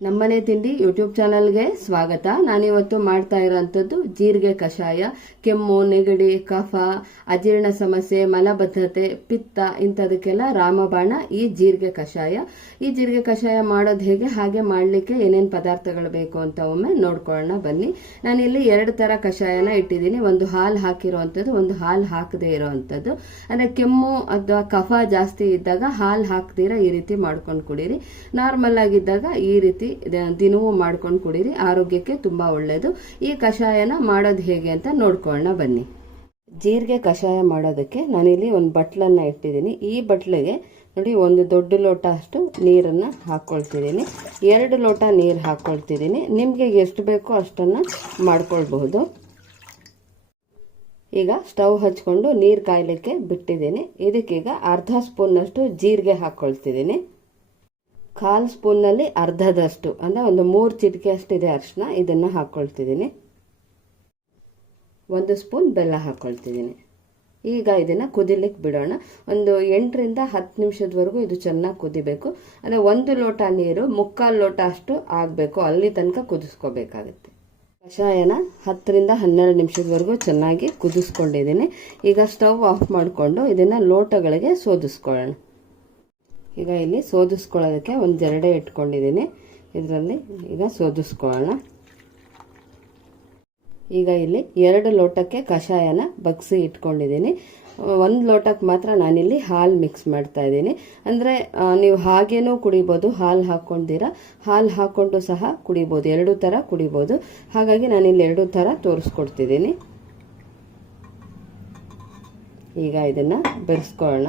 ನಮ್ಮನೆ ತಿಂಡಿ ಯೂಟ್ಯೂಬ್ ಚಾನಲ್ಗೆ ಸ್ವಾಗತ. ನಾನಿವತ್ತು ಮಾಡ್ತಾ ಇರೋಂಥದ್ದು ಜೀರಿಗೆ ಕಷಾಯ. ಕೆಮ್ಮು, ನೆಗಡಿ, ಕಫ, ಅಜೀರ್ಣ ಸಮಸ್ಯೆ, ಮಲಬದ್ಧತೆ, ಪಿತ್ತ ಇಂಥದಕ್ಕೆಲ್ಲ ರಾಮಬಾಣ ಈ ಜೀರಿಗೆ ಕಷಾಯ. ಈ ಜೀರಿಗೆ ಕಷಾಯ ಮಾಡೋದು ಹೇಗೆ, ಹಾಗೆ ಮಾಡಲಿಕ್ಕೆ ಏನೇನು ಪದಾರ್ಥಗಳು ಬೇಕು ಅಂತ ಒಮ್ಮೆ ನೋಡ್ಕೊಳ್ಳೋಣ ಬನ್ನಿ. ನಾನಿಲ್ಲಿ 2 ಥರ ಕಷಾಯನ ಇಟ್ಟಿದ್ದೀನಿ. ಒಂದು ಹಾಲು ಹಾಕಿರೋವಂಥದ್ದು, ಒಂದು ಹಾಲು ಹಾಕದೇ ಇರೋವಂಥದ್ದು. ಅಂದರೆ ಕೆಮ್ಮು ಅಥವಾ ಕಫ ಜಾಸ್ತಿ ಇದ್ದಾಗ ಹಾಲು ಹಾಕ್ದಿರ ಈ ರೀತಿ ಮಾಡ್ಕೊಂಡು ಕುಡೀರಿ. ನಾರ್ಮಲ್ ಆಗಿದ್ದಾಗ ಈ ರೀತಿ ದಿನವೂ ಮಾಡ್ಕೊಂಡು ಕುಡೀರಿ, ಆರೋಗ್ಯಕ್ಕೆ ತುಂಬಾ ಒಳ್ಳೆಯದು. ಈ ಕಷಾಯನ ಮಾಡೋದು ಹೇಗೆ ಅಂತ ನೋಡ್ಕೊಳ್ಳೋಣ ಬನ್ನಿ. ಜೀರಿಗೆ ಕಷಾಯ ಮಾಡೋದಕ್ಕೆ ನಾನಿಲ್ಲಿ ಒಂದು ಬಟ್ಲನ್ನ ಇಟ್ಟಿದ್ದೀನಿ. ಈ ಬಟ್ಲಿಗೆ ನೋಡಿ, ಒಂದು ದೊಡ್ಡ ಲೋಟ ಅಷ್ಟು ನೀರನ್ನು ಹಾಕ್ಕೊಳ್ತಿದ್ದೀನಿ. 2 ಲೋಟ ನೀರು ಹಾಕ್ಕೊಳ್ತಿದ್ದೀನಿ. ನಿಮಗೆ ಎಷ್ಟು ಬೇಕೋ ಅಷ್ಟನ್ನು ಮಾಡ್ಕೊಳ್ಬಹುದು. ಈಗ ಸ್ಟವ್ ಹಚ್ಕೊಂಡು ನೀರು ಕಾಯಲಿಕ್ಕೆ ಬಿಟ್ಟಿದ್ದೀನಿ. ಇದಕ್ಕೀಗ ಅರ್ಧ ಸ್ಪೂನ್ನಷ್ಟು ಜೀರಿಗೆ ಹಾಕ್ಕೊಳ್ತಿದ್ದೀನಿ. 1/4 ಸ್ಪೂನ್ನಲ್ಲಿ ಅರ್ಧದಷ್ಟು ಅಂದರೆ ಒಂದು 3 ಚಿಟಿಕೆ ಅಷ್ಟಿದೆ ಅರಿಶಿನ, ಇದನ್ನು ಹಾಕ್ಕೊಳ್ತಿದ್ದೀನಿ. 1 ಸ್ಪೂನ್ ಬೆಲ್ಲ ಹಾಕ್ಕೊಳ್ತಿದ್ದೀನಿ. ಈಗ ಇದನ್ನು ಕುದಿಲಿಕ್ಕೆ ಬಿಡೋಣ. ಒಂದು 8 ರಿಂದ 10 ನಿಮಿಷದವರೆಗೂ ಇದು ಚೆನ್ನಾಗಿ ಕುದಿಬೇಕು. ಅಂದರೆ 1 ಲೋಟ ನೀರು 3/4 ಲೋಟ ಅಷ್ಟು ಆಗಬೇಕು, ಅಲ್ಲಿ ತನಕ ಕುದಿಸ್ಕೋಬೇಕಾಗುತ್ತೆ. ಕಷಾಯನ 10 ರಿಂದ 12 ನಿಮಿಷದವರೆಗೂ ಚೆನ್ನಾಗಿ ಕುದಿಸ್ಕೊಂಡಿದ್ದೀನಿ. ಈಗ ಸ್ಟವ್ ಆಫ್ ಮಾಡಿಕೊಂಡು ಇದನ್ನು ಲೋಟಗಳಿಗೆ ಸೋದಿಸ್ಕೊಳ್ಳೋಣ. ಈಗ ಇಲ್ಲಿ ಸೋದಿಸ್ಕೊಳ್ಳೋದಕ್ಕೆ ಒಂದು ಜರಡೆ ಇಟ್ಕೊಂಡಿದ್ದೀನಿ. ಇದರಲ್ಲಿ ಈಗ ಸೋದಿಸ್ಕೊಳ್ಳೋಣ. ಈಗ ಇಲ್ಲಿ 2 ಲೋಟಕ್ಕೆ ಕಷಾಯನ ಬಗ್ಸಿ ಇಟ್ಕೊಂಡಿದ್ದೀನಿ. 1 ಲೋಟಕ್ಕೆ ಮಾತ್ರ ನಾನಿಲ್ಲಿ ಹಾಲು ಮಿಕ್ಸ್ ಮಾಡ್ತಾ ಇದ್ದೀನಿ. ಅಂದರೆ ನೀವು ಹಾಗೇನೂ ಕುಡಿಬೋದು, ಹಾಲು ಹಾಕ್ಕೊಂಡಿರ ಹಾಲು ಹಾಕ್ಕೊಂಡು ಸಹ ಕುಡಿಬೋದು, 2 ಥರ ಕುಡಿಬೋದು. ಹಾಗಾಗಿ ನಾನಿಲ್ಲಿ 2 ಥರ ತೋರಿಸ್ಕೊಡ್ತಿದ್ದೀನಿ. ಈಗ ಇದನ್ನು ಬೆರೆಸ್ಕೊಳ್ಳೋಣ.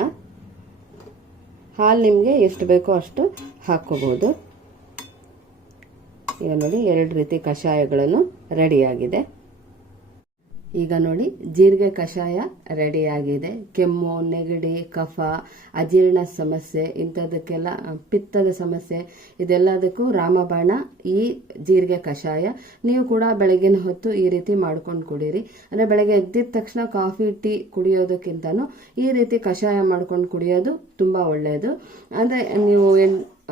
ಹಾಲು ನಿಮಗೆ ಎಷ್ಟು ಬೇಕೋ ಅಷ್ಟು ಹಾಕ್ಕೋಬಹುದು. ಈಗ ನೋಡಿ, 2 ರೀತಿ ಕಷಾಯಗಳನ್ನು ರೆಡಿಯಾಗಿದೆ. ಈಗ ನೋಡಿ, ಜೀರಿಗೆ ಕಷಾಯ ರೆಡಿಯಾಗಿದೆ. ಕೆಮ್ಮು, ನೆಗಡಿ, ಕಫ, ಅಜೀರ್ಣ ಸಮಸ್ಯೆ ಇಂಥದಕ್ಕೆಲ್ಲ, ಪಿತ್ತದ ಸಮಸ್ಯೆ, ಇದೆಲ್ಲದಕ್ಕೂ ರಾಮಬಾಣ ಈ ಜೀರಿಗೆ ಕಷಾಯ. ನೀವು ಕೂಡ ಬೆಳಗಿನ ಹೊತ್ತು ಈ ರೀತಿ ಮಾಡ್ಕೊಂಡು ಕುಡೀರಿ. ಅಂದರೆ ಬೆಳಗ್ಗೆ ಎದ್ದಿದ ತಕ್ಷಣ ಕಾಫಿ, ಟೀ ಕುಡಿಯೋದಕ್ಕಿಂತನೂ ಈ ರೀತಿ ಕಷಾಯ ಮಾಡ್ಕೊಂಡು ಕುಡಿಯೋದು ತುಂಬ ಒಳ್ಳೆಯದು. ಅಂದರೆ ನೀವು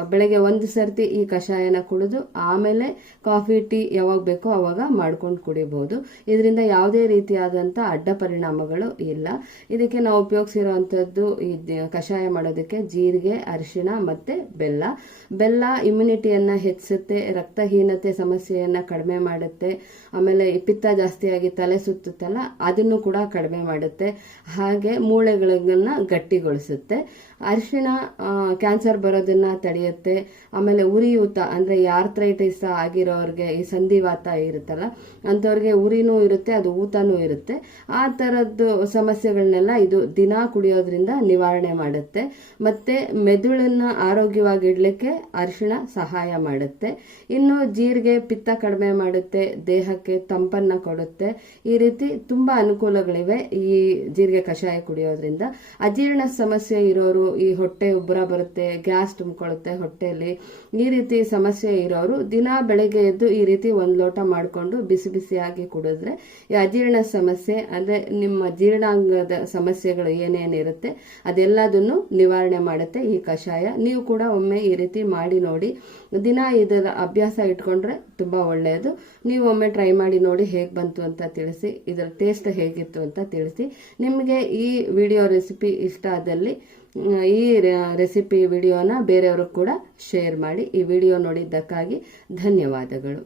ಬೆಳಗ್ಗೆ 1 ಸರ್ತಿ ಈ ಕಷಾಯನ ಕುಡಿದು ಆಮೇಲೆ ಕಾಫಿ, ಟೀ ಯಾವಾಗ ಬೇಕೋ ಅವಾಗ ಮಾಡ್ಕೊಂಡು ಕುಡಿಬಹುದು. ಇದರಿಂದ ಯಾವುದೇ ರೀತಿಯಾದಂಥ ಅಡ್ಡ ಪರಿಣಾಮಗಳು ಇಲ್ಲ. ಇದಕ್ಕೆ ನಾವು ಉಪಯೋಗಿಸಿರುವಂಥದ್ದು, ಈ ಕಷಾಯ ಮಾಡೋದಕ್ಕೆ ಜೀರಿಗೆ, ಅರಿಶಿಣ ಮತ್ತು ಬೆಲ್ಲ. ಬೆಲ್ಲ ಇಮ್ಯುನಿಟಿಯನ್ನು ಹೆಚ್ಚಿಸುತ್ತೆ, ರಕ್ತಹೀನತೆ ಸಮಸ್ಯೆಯನ್ನು ಕಡಿಮೆ ಮಾಡುತ್ತೆ. ಆಮೇಲೆ ಪಿತ್ತ ಜಾಸ್ತಿಯಾಗಿ ತಲೆ ಸುತ್ತುತ್ತಲ್ಲ, ಅದನ್ನು ಕೂಡ ಕಡಿಮೆ ಮಾಡುತ್ತೆ. ಹಾಗೆ ಮೂಳೆಗಳನ್ನು ಗಟ್ಟಿಗೊಳಿಸುತ್ತೆ. ಅರಿಶಿಣ ಕ್ಯಾನ್ಸರ್ ಬರೋದನ್ನ ತಡೆಯುತ್ತೆ. ಆಮೇಲೆ ಉರಿಯೂತ ಅಂದರೆ ಆರ್ಥ್ರೈಟಿಸ್ ಆಗಿರೋರಿಗೆ, ಈ ಸಂಧಿವಾತ ಇರುತ್ತಲ್ಲ ಅಂಥವ್ರಿಗೆ ಉರಿನೂ ಇರುತ್ತೆ, ಅದು ಊತನೂ ಇರುತ್ತೆ. ಆ ಥರದ್ದು ಸಮಸ್ಯೆಗಳನ್ನೆಲ್ಲ ಇದು ದಿನ ಕುಡಿಯೋದ್ರಿಂದ ನಿವಾರಣೆ ಮಾಡುತ್ತೆ. ಮತ್ತೆ ಮೆದುಳನ್ನು ಆರೋಗ್ಯವಾಗಿಡ್ಲಿಕ್ಕೆ ಅರಿಶಿಣ ಸಹಾಯ ಮಾಡುತ್ತೆ. ಇನ್ನು ಜೀರಿಗೆ ಪಿತ್ತ ಕಡಿಮೆ ಮಾಡುತ್ತೆ, ದೇಹಕ್ಕೆ ತಂಪನ್ನು ಕೊಡುತ್ತೆ. ಈ ರೀತಿ ತುಂಬ ಅನುಕೂಲಗಳಿವೆ ಈ ಜೀರಿಗೆ ಕಷಾಯ ಕುಡಿಯೋದ್ರಿಂದ. ಅಜೀರ್ಣ ಸಮಸ್ಯೆ ಇರೋರು, ಈ ಹೊಟ್ಟೆ ಉಬ್ಬರ ಬರುತ್ತೆ, ಗ್ಯಾಸ್ ತುಂಬಿಕೊಳ್ಳುತ್ತೆ ಹೊಟ್ಟೆಯಲ್ಲಿ, ಈ ರೀತಿ ಸಮಸ್ಯೆ ಇರೋರು ದಿನ ಬೆಳಗ್ಗೆ ಎದ್ದು ಈ ರೀತಿ 1 ಲೋಟ ಮಾಡಿಕೊಂಡು ಬಿಸಿ ಬಿಸಿಯಾಗಿ ಕುಡಿದ್ರೆ ಈ ಅಜೀರ್ಣ ಸಮಸ್ಯೆ ಅಂದರೆ ನಿಮ್ಮ ಜೀರ್ಣಾಂಗದ ಸಮಸ್ಯೆಗಳು ಏನೇನಿರುತ್ತೆ ಅದೆಲ್ಲದನ್ನು ನಿವಾರಣೆ ಮಾಡುತ್ತೆ ಈ ಕಷಾಯ. ನೀವು ಕೂಡ ಒಮ್ಮೆ ಈ ರೀತಿ ಮಾಡಿ ನೋಡಿ. ದಿನ ಇದರ ಅಭ್ಯಾಸ ಇಟ್ಕೊಂಡ್ರೆ ತುಂಬ ಒಳ್ಳೆಯದು. ನೀವು ಒಮ್ಮೆ ಟ್ರೈ ಮಾಡಿ ನೋಡಿ, ಹೇಗೆ ಬಂತು ಅಂತ ತಿಳಿಸಿ, ಇದರ ಟೇಸ್ಟ್ ಹೇಗಿತ್ತು ಅಂತ ತಿಳಿಸಿ. ನಿಮಗೆ ಈ ವಿಡಿಯೋ ರೆಸಿಪಿ ಇಷ್ಟ ಆದಲ್ಲಿ ಈ ರೆಸಿಪಿ ವಿಡಿಯೋನ ಬೇರೆಯವ್ರಿಗೆ ಕೂಡ ಶೇರ್ ಮಾಡಿ. ಈ ವಿಡಿಯೋ ನೋಡಿದ್ದಕ್ಕಾಗಿ ಧನ್ಯವಾದಗಳು.